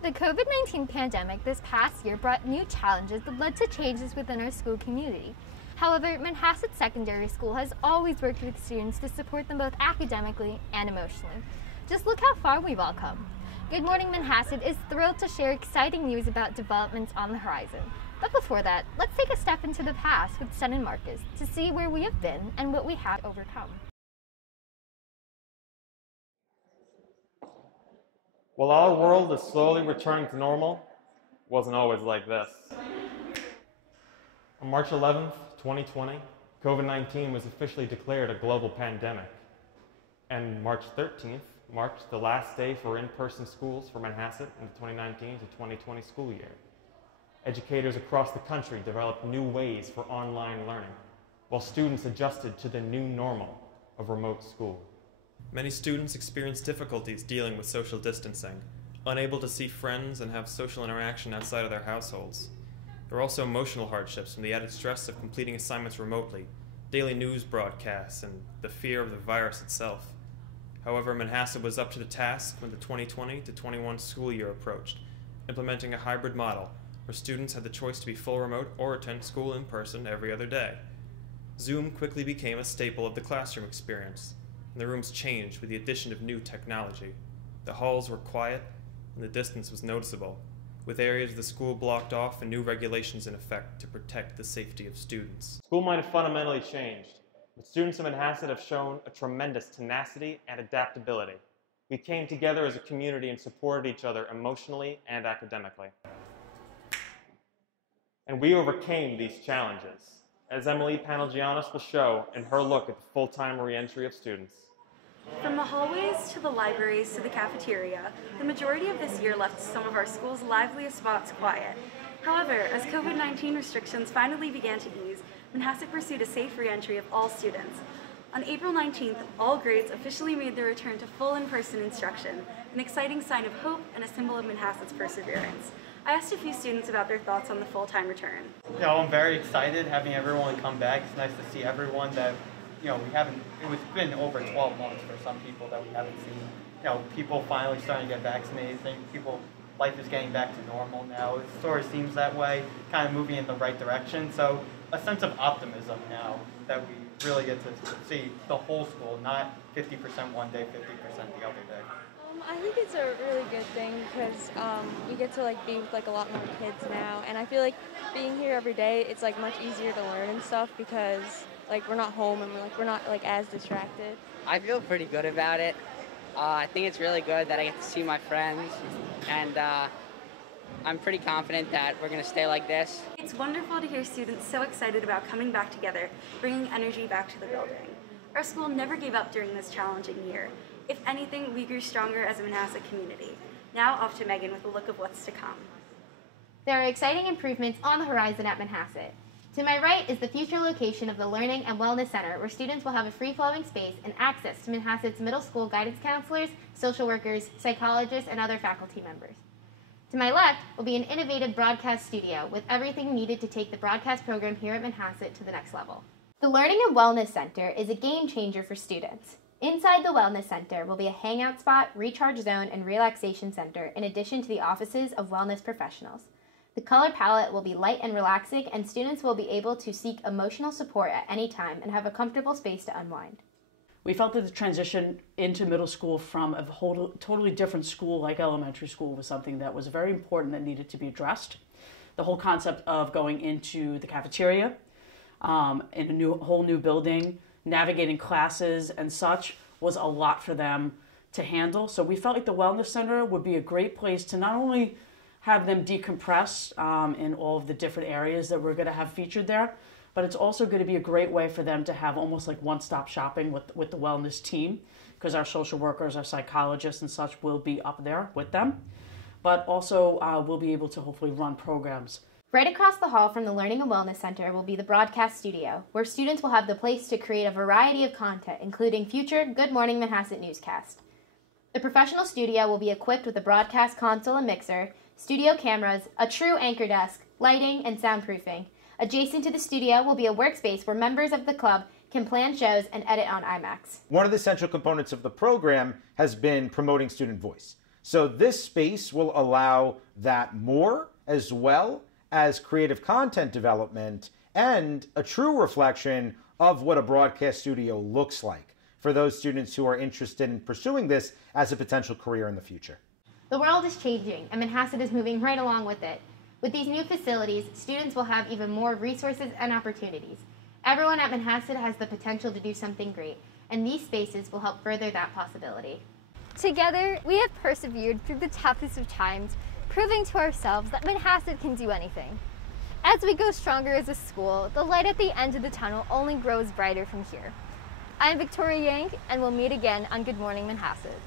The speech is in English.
The COVID-19 pandemic this past year brought new challenges that led to changes within our school community. However, Manhasset Secondary School has always worked with students to support them both academically and emotionally. Just look how far we've all come. Good Morning Manhasset is thrilled to share exciting news about developments on the horizon. But before that, let's take a step into the past with Sen and Marcus to see where we have been and what we have overcome. While our world is slowly returning to normal, it wasn't always like this. On March 11th, 2020, COVID-19 was officially declared a global pandemic. And March 13th marked the last day for in-person schools for Manhasset in the 2019 to 2020 school year. Educators across the country developed new ways for online learning, while students adjusted to the new normal of remote school. Many students experienced difficulties dealing with social distancing, unable to see friends and have social interaction outside of their households. There were also emotional hardships from the added stress of completing assignments remotely, daily news broadcasts, and the fear of the virus itself. However, Manhasset was up to the task when the 2020 to 21 school year approached, implementing a hybrid model where students had the choice to be full remote or attend school in person every other day. Zoom quickly became a staple of the classroom experience, and the rooms changed with the addition of new technology. The halls were quiet, and the distance was noticeable, with areas of the school blocked off and new regulations in effect to protect the safety of students. School might have fundamentally changed, but students of Manhasset have shown a tremendous tenacity and adaptability. We came together as a community and supported each other emotionally and academically. And we overcame these challenges, as PANTELOGIANIS will show in her look at the full-time re-entry of students. From the hallways to the libraries to the cafeteria, the majority of this year left some of our school's liveliest spots quiet. However, as COVID-19 restrictions finally began to ease, Manhasset pursued a safe re-entry of all students. On April 19th, all grades officially made their return to full in-person instruction, an exciting sign of hope and a symbol of Manhasset's perseverance. I asked a few students about their thoughts on the full-time return. I'm very excited having everyone come back. It's nice to see everyone that, we haven't, it's been over 12 months for some people that we haven't seen. People finally starting to get vaccinated, life is getting back to normal now. It sort of seems that way, kind of moving in the right direction. So a sense of optimism now that we really get to see the whole school, not 50% one day, 50% the other day. I think it's a really good thing because we get to be with a lot more kids now, and I feel like being here every day, it's much easier to learn and stuff because we're not home and we're not as distracted. I feel pretty good about it. I think it's really good that I get to see my friends, and I'm pretty confident that we're going to stay like this. It's wonderful to hear students so excited about coming back together, bringing energy back to the building. Our school never gave up during this challenging year. If anything, we grew stronger as a Manhasset community. Now off to Megan with a look of what's to come. There are exciting improvements on the horizon at Manhasset. To my right is the future location of the Learning and Wellness Center, where students will have a free-flowing space and access to Manhasset's middle school guidance counselors, social workers, psychologists, and other faculty members. To my left will be an innovative broadcast studio with everything needed to take the broadcast program here at Manhasset to the next level. The Learning and Wellness Center is a game changer for students. Inside the Wellness Center will be a hangout spot, recharge zone, and relaxation center, in addition to the offices of wellness professionals. The color palette will be light and relaxing, and students will be able to seek emotional support at any time and have a comfortable space to unwind. We felt that the transition into middle school from a totally different school like elementary school was something that was very important that needed to be addressed. The whole concept of going into the cafeteria in a whole new building, navigating classes and such was a lot for them to handle. So we felt like the Wellness Center would be a great place to not only have them decompress in all of the different areas that we're going to have featured there, but it's also going to be a great way for them to have almost like one-stop shopping with the wellness team, because our social workers, our psychologists and such will be up there with them. But also we'll be able to hopefully run programs. Right across the hall from the Learning and Wellness Center will be the broadcast studio, where students will have the place to create a variety of content, including future Good Morning Manhasset newscast. The professional studio will be equipped with a broadcast console and mixer, studio cameras, a true anchor desk, lighting, and soundproofing. Adjacent to the studio will be a workspace where members of the club can plan shows and edit on IMAX. One of the central components of the program has been promoting student voice. So this space will allow that more, as well as creative content development and a true reflection of what a broadcast studio looks like for those students who are interested in pursuing this as a potential career in the future. The world is changing, and Manhasset is moving right along with it. With these new facilities, students will have even more resources and opportunities. Everyone at Manhasset has the potential to do something great, and these spaces will help further that possibility. Together, we have persevered through the toughest of times, proving to ourselves that Manhasset can do anything. As we go stronger as a school, the light at the end of the tunnel only grows brighter from here. I'm Victoria Yank, and we'll meet again on Good Morning Manhasset.